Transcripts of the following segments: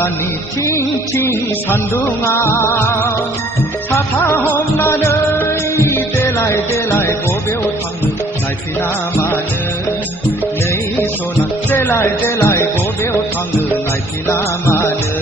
दाननि थिं सान्दुङाव साथा हमनानै देलाय देलाय बबेयाव थांनो नायफिना मानो नै सना देलाय देलाय बबेयाव थांनो नायफिना मानो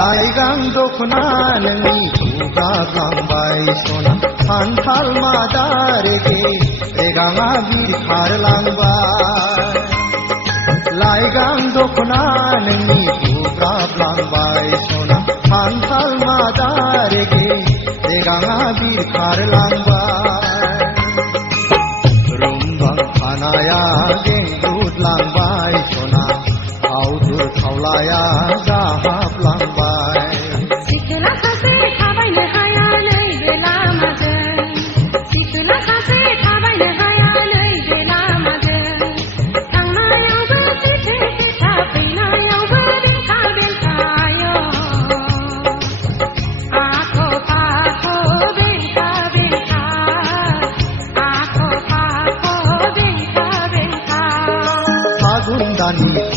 लाइगां दखना नोंनि गुगाब्लांबाय सना खान्थाल मादा रेगे रेगाङा बिरखारलांबाय लाइगां दखना नोंनि गुगाब्लांबाय सना खान्थाल मादा रेगे रेगाङा बिरखारलांबाय रुमबां खानाया गेंगुदलांबाय सना आवदुर खावलाया जाहाबलांबाय सिखोला सासे थाबायनो हाया नैबे लामाजों सिखोला सासे थाबायनो हाया नैबे लामाजों थांनायावबो सिथे सिथा फैनायावबो बेंखा बेंखायो आख' फाख' बेंखा बेंखा आख' फाख' बेंखा बेंखा फागुन दाननि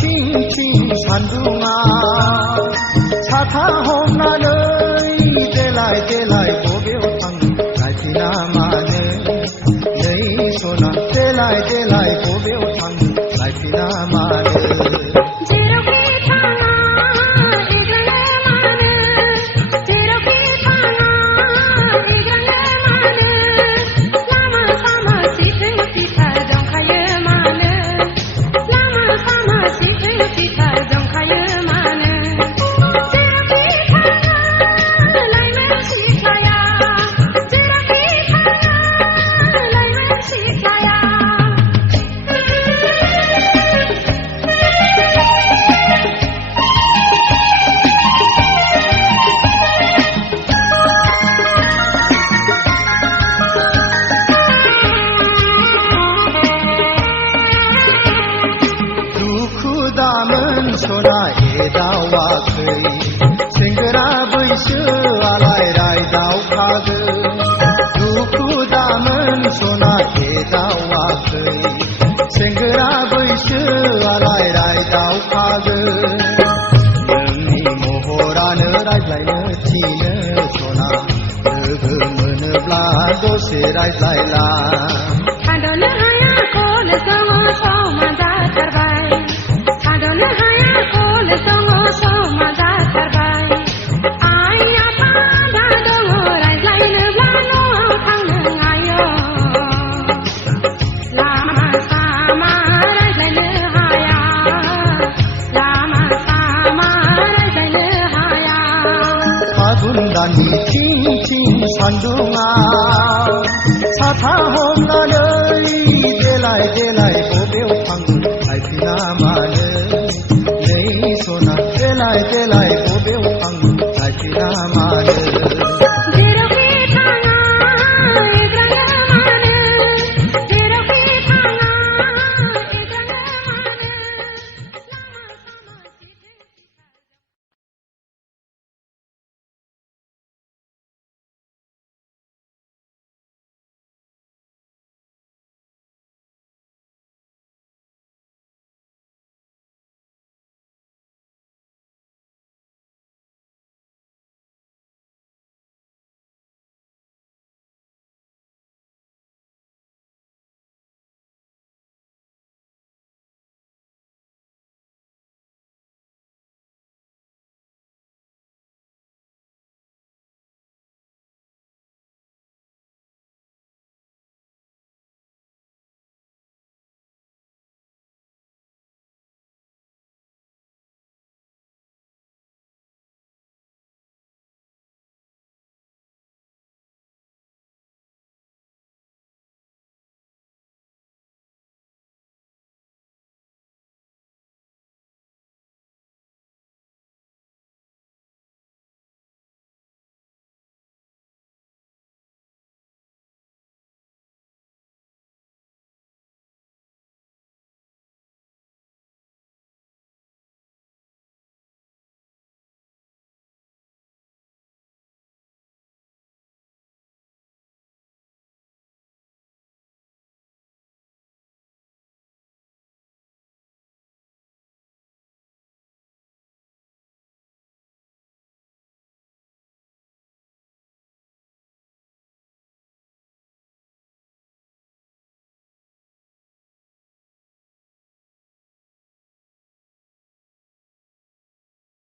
सान्दुङाव साथा हमनानै देलाय देलाय बबेयाव थांनो नायफिना मानो नै सना देलाय देलाय बबेयाव थांनो नायफिना मानो दामोन सना एदावाखै सेंग्रा बैसोआलाय रायदावखागोन दुखु दामोन सना एदावाखै सेंग्रा बैसोआलाय रायदावखागोन नोंनि महरानो रायज्लायनो थिनो सना लोगो मोनोब्ला दसे रायज्लायला थाद'नो हाया खौनो समा जाथारबाय थाद'नो हाया खौनो समा जाथारबाय आइ आफा दा दङ रायज्लायनोब्ला न'आव थांनो हायो लामा सामा रायज्लायनो हाया लामा सामा रायज्लायनो हाया फागुन दाननि थिं सान्दुङाव साथा हमनानै देलाय देलाय बबेयाव थांनो नायफिना मानो नै सना देलाय देलाय बबेयाव थांनो नायफिना मानो